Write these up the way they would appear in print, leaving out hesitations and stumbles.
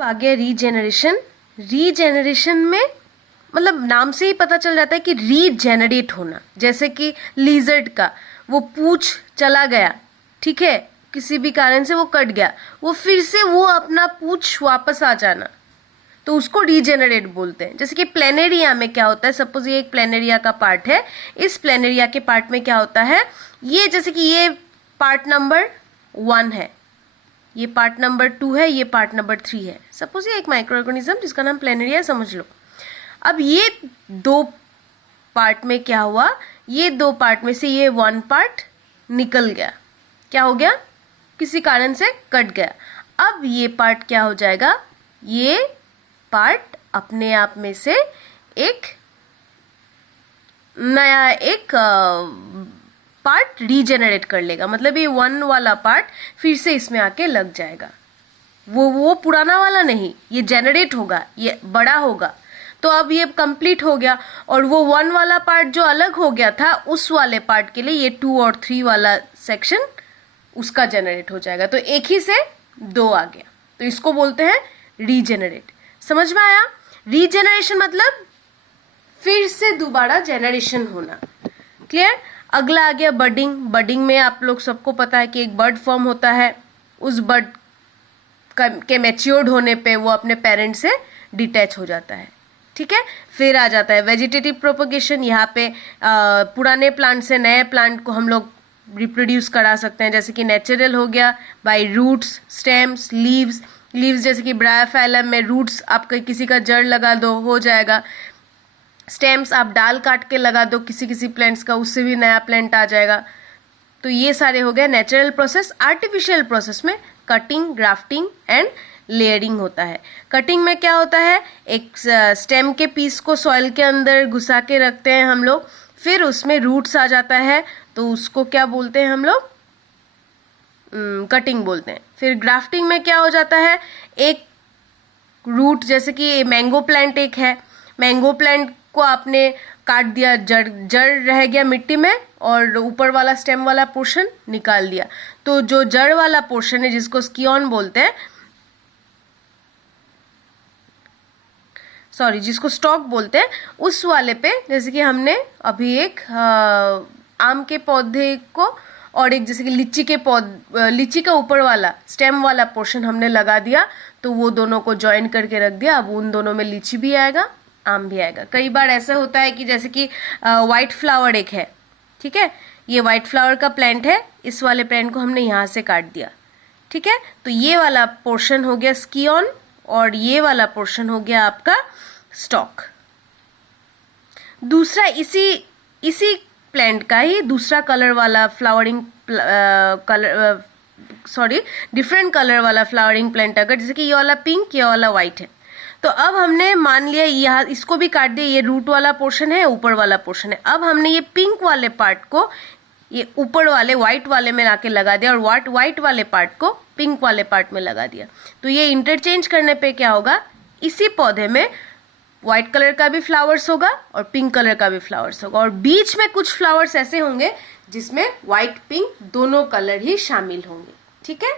आ गया regeneration. Regeneration में मतलब नाम से ही पता चल जाता है कि रीजेनरेट होना। जैसे कि लिजर्ड का वो पूंछ चला गया, ठीक है, किसी भी कारण से वो कट गया, वो फिर से वो अपना पूंछ वापस आ जाना, तो उसको रीजेनरेट बोलते हैं। जैसे कि प्लेनेरिया में क्या होता है, सपोज ये एक प्लेनेरिया का पार्ट है, इस प्लेनेरिया के पार्ट में क्या होता है, ये जैसे कि ये पार्ट नंबर 1 है, ये पार्ट नंबर 2 है, ये पार्ट नंबर 3 है। सपोज ये एक माइक्रो ऑर्गेनिज्म जिसका नाम प्लेनेरिया समझ लो। अब ये 2 पार्ट में क्या हुआ, ये 2 पार्ट में से ये 1 पार्ट निकल गया, क्या हो गया, किसी कारण से कट गया। अब ये पार्ट क्या हो जाएगा, ये पार्ट अपने आप में से एक नया एक पार्ट रीजेनरेट कर लेगा। मतलब ये 1 वाला पार्ट फिर से इसमें आके लग जाएगा, वो पुराना वाला नहीं, ये जेनरेट होगा, ये बड़ा होगा। तो अब ये कंप्लीट हो गया, और वो 1 वाला पार्ट जो अलग हो गया था उस वाले पार्ट के लिए ये 2 और 3 वाला सेक्शन उसका जेनरेट हो जाएगा। तो एक ही से 2 आ गया, तो इसको बोलते हैं रीजेनरेट। समझ में आया? रीजेनरेशन मतलब फिर से दोबारा जेनरेशन होना। क्लियर? अगला आ गया बर्डिंग। बर्डिंग में आप लोग सबको पता है कि एक बर्ड फॉर्म होता है, उस बर्ड के मैच्योर्ड होने पे वो अपने पेरेंट से डिटैच हो जाता है, ठीक है। फिर आ जाता है वेजिटेटिव प्रोपगेशन। यहाँ पे पुराने प्लांट से नए प्लांट को हम लोग रिप्रोड्यूस करा सकते हैं, जैसे कि नेचुरल हो गया by roots, stems, leaves. Leaves जैसे कि ब्रायोफाइलम में रूट्स आप किसी का जड़ लगा दो हो जाएगा, स्टेम्स आप डाल काट के लगा दो किसी किसी प्लांट्स का, उससे भी नया प्लांट आ जाएगा। तो ये सारे हो गए नेचुरल प्रोसेस। आर्टिफिशियल प्रोसेस में कटिंग, ग्राफ्टिंग एंड लेयरिंग होता है। कटिंग में क्या होता है, एक स्टेम के पीस को सॉइल के अंदर घुसा के रखते हैं हम लोग, फिर उसमें रूट्स आ जाता है, तो उसको क्या बोलते हैं हम लोग, कटिंग बोलते हैं। फिर ग्राफ्टिंग में क्या हो जाता है, एक रूट जैसे कि मैंगो प्लांट एक है, मैंगो प्लांट को आपने काट दिया, जड़ रह गया मिट्टी में और ऊपर वाला स्टेम वाला पोर्शन निकाल दिया, तो जो जड़ वाला पोर्शन है जिसको स्कियोन बोलते हैं, सॉरी जिसको स्टॉक बोलते हैं, उस वाले पे जैसे कि हमने अभी एक आम के पौधे को और एक जैसे कि लीची का ऊपर वाला स्टेम वाला पोर्शन हमने लगा दिया, तो वो दोनों को ज्वाइन करके रख दिया। अब उन दोनों में लीची भी आएगा, आम भी आएगा। कई बार ऐसा होता है कि जैसे कि व्हाइट फ्लावर एक है, ठीक है, ये व्हाइट फ्लावर का प्लांट है, इस वाले प्लांट को हमने यहाँ से काट दिया, ठीक है, तो ये वाला पोर्शन हो गया स्कियोन और ये वाला पोर्शन हो गया आपका स्टॉक। दूसरा इसी प्लांट का ही दूसरा कलर वाला फ्लावरिंग डिफरेंट कलर वाला फ्लावरिंग प्लांट, अगर जैसे कि ये वाला पिंक, ये वाला व्हाइट है, तो अब हमने मान लिया यहाँ इसको भी काट दिया, ये रूट वाला पोर्शन है, ऊपर वाला पोर्शन है। अब हमने ये पिंक वाले पार्ट को ये ऊपर वाले व्हाइट वाले में लाके लगा दिया और व्हाइट वाले पार्ट को पिंक वाले पार्ट में लगा दिया। तो ये इंटरचेंज करने पे क्या होगा, इसी पौधे में व्हाइट कलर का भी फ्लावर्स होगा और पिंक कलर का भी फ्लावर्स होगा, और बीच में कुछ फ्लावर्स ऐसे होंगे जिसमें व्हाइट पिंक दोनों कलर ही शामिल होंगे, ठीक है।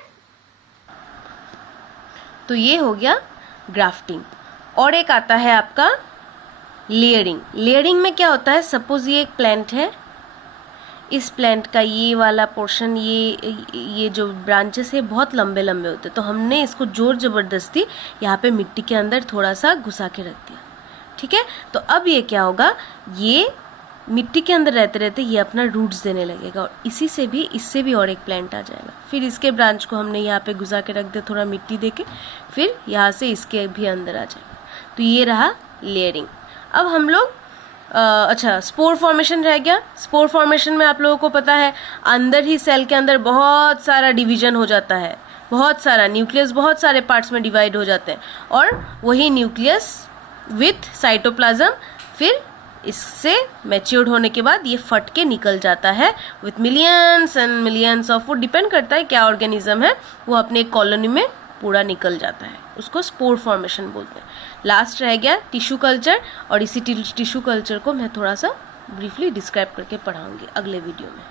तो ये हो गया ग्राफ्टिंग। और एक आता है आपका लेयरिंग। लेयरिंग में क्या होता है, सपोज ये एक प्लांट है, इस प्लांट का ये वाला पोर्शन, ये जो ब्रांचेस है बहुत लंबे लंबे होते हैं, तो हमने इसको जोर जबरदस्ती यहाँ पे मिट्टी के अंदर थोड़ा सा घुसा के रख दिया, ठीक है। तो अब ये क्या होगा, ये मिट्टी के अंदर रहते रहते ये अपना रूट्स देने लगेगा और इससे भी और एक प्लांट आ जाएगा। फिर इसके ब्रांच को हमने यहाँ पे घुसा के रख दिया थोड़ा मिट्टी दे के, फिर यहाँ से इसके भी अंदर आ जाएगा। तो ये रहा लेयरिंग। अब हम लोग अच्छा स्पोर फॉर्मेशन रह गया। स्पोर फॉर्मेशन में आप लोगों को पता है अंदर ही सेल के अंदर बहुत सारा डिवीजन हो जाता है, बहुत सारा न्यूक्लियस बहुत सारे पार्ट्स में डिवाइड हो जाते हैं, और वही न्यूक्लियस विथ साइटोप्लाज्म फिर इससे मैच्योर्ड होने के बाद ये फट के निकल जाता है with millions and millions of, वो डिपेंड करता है क्या ऑर्गेनिज्म है, वो अपने कॉलोनी में पूरा निकल जाता है, उसको स्पोर फॉर्मेशन बोलते हैं। लास्ट रह गया टिश्यू कल्चर, और इसी टिश्यू कल्चर को मैं थोड़ा सा ब्रीफली डिस्क्राइब करके पढ़ाऊंगी अगले वीडियो में।